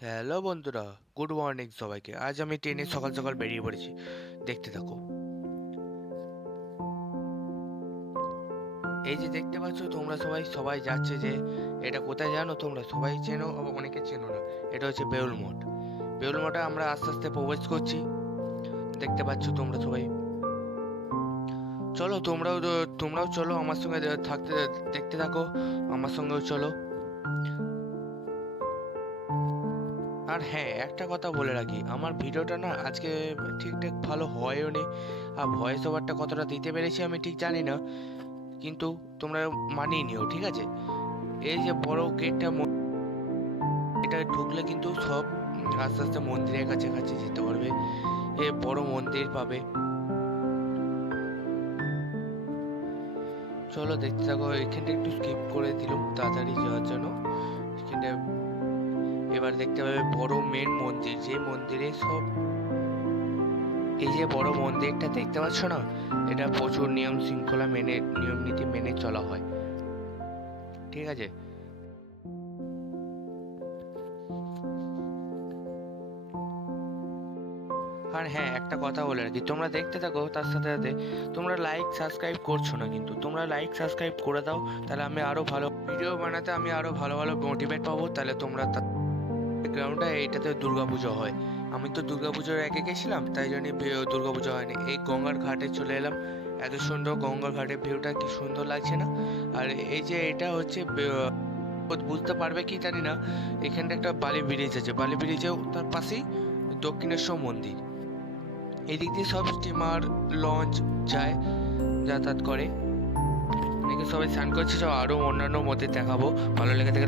Hello বন্ধুরা, good morning সবাইকে। আজ আমি ট্রেনে সকাল সকাল বেরিয়ে পড়েছি। দেখতে থাকো। এই যে দেখতে পাচ্ছ, তোমরা সবাই সবাই যাচ্ছে যে এটা কোথায় জানো? তোমরা সবাই চেনো, আবার অনেকে চেনো না। এটা হচ্ছে বেউল মঠ। বেউল মঠে আমরা আস্তে আস্তে প্রবেশ করছি। দেখতে পাচ্ছ তোমরা সবাই। চলো, তোমরাও তোমরাও চলো আমার সঙ্গে থাকতে, দেখতে থাকো। আমার সঙ্গেও চলো। আর হ্যাঁ একটা কথা বলে রাখি। আমার ভিডিওটা না আজকে ঠিকঠাক ভালো হয়ও নি। আর ভয়েস ওভারটা কতটা দিতে পেরেছি আমি ঠিক জানি না। কিন্তু তোমরা মানিয়ে নিও, ঠিক আছে? এই যে বড় গেটটা এটা ঢুকলে কিন্তু সব আস্তে আস্তে মন্দিরের কাছে কাছে যেতে পারবে। এ বড় মন্দির পাবে। চলো দেখতে থাকো, এখানটা একটু স্কিপ করে দিলাম তাড়াতাড়ি যাওয়ার জন্য। এখানটা এবার দেখতে পাবে বড় মেন মন্দির, যে মন্দিরে সব এই যে বড় মন্দিরটা দেখতে পাচ্ছ না? এটা প্রচুর নিয়ম শৃঙ্খলা মেনে, নিয়ম নীতি মেনে চলা হয়। ঠিক আছে? আর হ্যাঁ একটা কথা বলে রাখি। তোমরা দেখতে থাকো, তার সাথে সাথে তোমরা লাইক সাবস্ক্রাইব করছ না কিন্তু। তোমরা লাইক সাবস্ক্রাইব করে দাও, তাহলে আমি আরও ভালো ভিডিও বানাতে আমি আরও ভালো ভালো মোটিভেট পাবো, তাহলে তোমরা গ্রাউন্ডটা এইটাতে দুর্গাপুজো হয়। আমি তো দুর্গাপুজোর একে গেছিলাম, তাই জন্য দুর্গাপুজো হয়নি। এই গঙ্গার ঘাটে চলে এলাম। এত সুন্দর গঙ্গার ঘাটের ভিউটা কি সুন্দর লাগছে না? আর এই যে এটা হচ্ছে বুঝতে পারবে কি জানি না, এখানটা একটা বালি ব্রিজ আছে। বালি ব্রিজেও তার পাশেই দক্ষিণেশ্বর মন্দির। এদিক দিয়ে সব স্টিমার লঞ্চ যায়, যাতায়াত করে। অনেকে সবাই স্নান করছে আরও অন্যান্য মধ্যে দেখাবো। ভালো লেগে থাকে